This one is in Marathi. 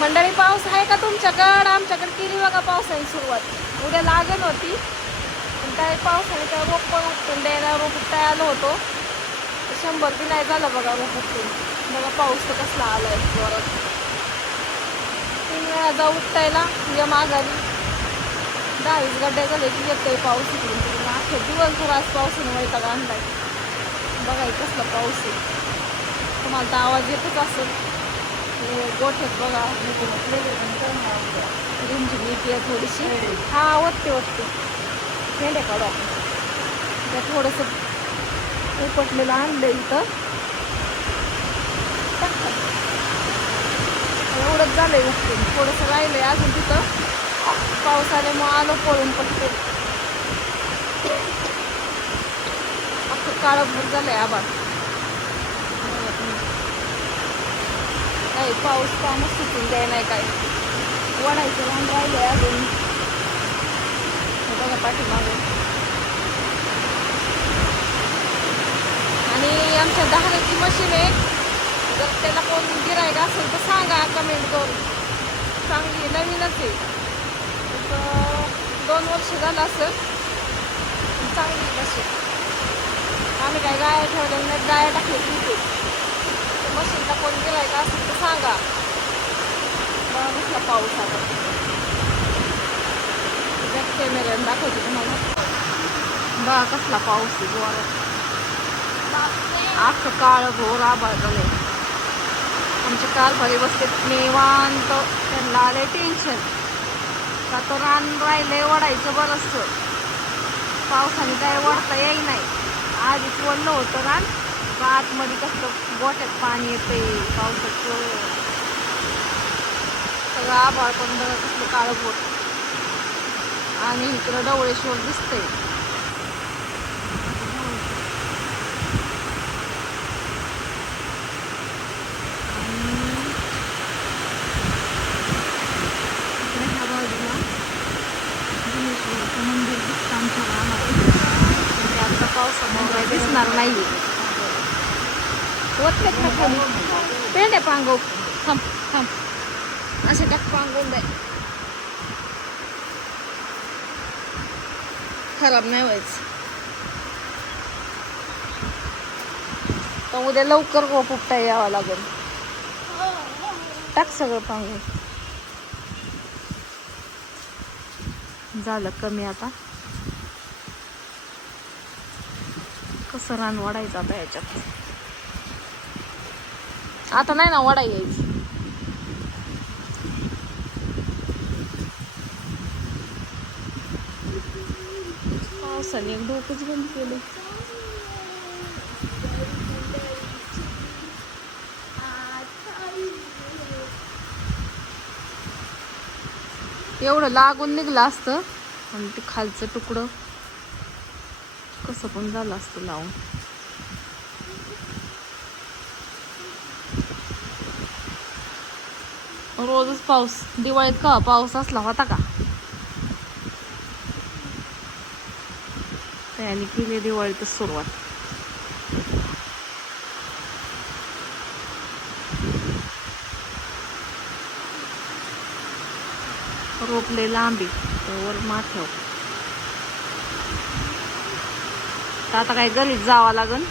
मंडळी पाऊस आहे का तुमच्याकडं? आमच्याकडे केली बघा पावसाने सुरुवात. उद्या लागण होती. पण काय पावसाने काय रोप पण उपटून द्यायला रोप उपटाय आलो होतो. शंभर बी नाही झालं बघा रोप उपटून बघा पाऊस तर कसला आलाय जोरात. तीन वेळा जाऊ उपटायला या माघारी. दहावीस गड्डे झाले की येतोय पाऊस इकडून तिकडून. अख्खे दिवसभर आज पावसाने वैताग आणलाय. बघा कसला पाऊस आहे. तुम्हाला तर आवाज येतच असेल. गोठ्यात बघा रिमझिम येते थोडीशी. हा ओतते ओतते. भेंडे काढू त्या थोडंसं उपटलेलं आणलं इथं. एवढंच झालंय उपटून थोडंसं राहिलंय अजून तिथं. पाऊस आल्यामुळं आलो पळून पटते अख्खं काळं भर झालंय आबाळ बघा तुम्ही. काही पाऊस कामच सुटून द्याय नाही काय. वाढायचं लहान राहिलंय अजून. बघा पाठीमागे. आणि आमच्या दहाण्याची मशीन आहे. जर त्याला कोण गिरायक असेल तर सांगा कमेंट करून. चांगली नवीनच आहे. दोन वर्ष झालं असेल. चांगली मशीन आम्ही काय गाया ठेवल्या नाही गाया टाकले तिथे मशीनला कोण गिरायक असेल तर सांगा बघा कसला पाऊस आता बॅक कॅमेऱ्याने दाखवते तुम्हाला. बघा कसला पाऊस आहे जोरात. अख्खं काळ घोर आभाळ झालंय. आमचे कारभारी बसते निवांत. त्यांना आले टेन्शन का तो रान राहिलंय वडायचं बरंचसं पावसाने काय वडता येई नाही आधीच वडलं होतं रान. आतमध्ये कसलं गोट्यात पाणी येते पावसाचं सगळं आभाळ पण बघा कसलं काळं बोट. आणि इकडं डवळेश्वर दिसते बाजूला मंदिर दिसतं आमच्या रानात आता पावसामुळे दिसणार नाही वतलेत ना खाली पेंडे पांगव थांब थांब असे टाक पांगवून द्या खराब नाही व्हायचं तर उद्या लवकर रोप उपटा यावं लागेल टाक सगळं पांगून झालं कमी आता कसं रान वाढायचं आता याच्यात आता नाही ना वडा यायची. पावसाने डोकंच बंद केलं. एवढं लागून निघलं असतं आणि ते खालचं तुकडं कसं पण झालं असतं लावून. रोजच पाऊस दिवाळीत का पाऊस असला होता का? त्याने केली दिवाळीतच सुरुवात. रोपले लांबी वर माथ्यावर. आता काय घरीच जावं लागन?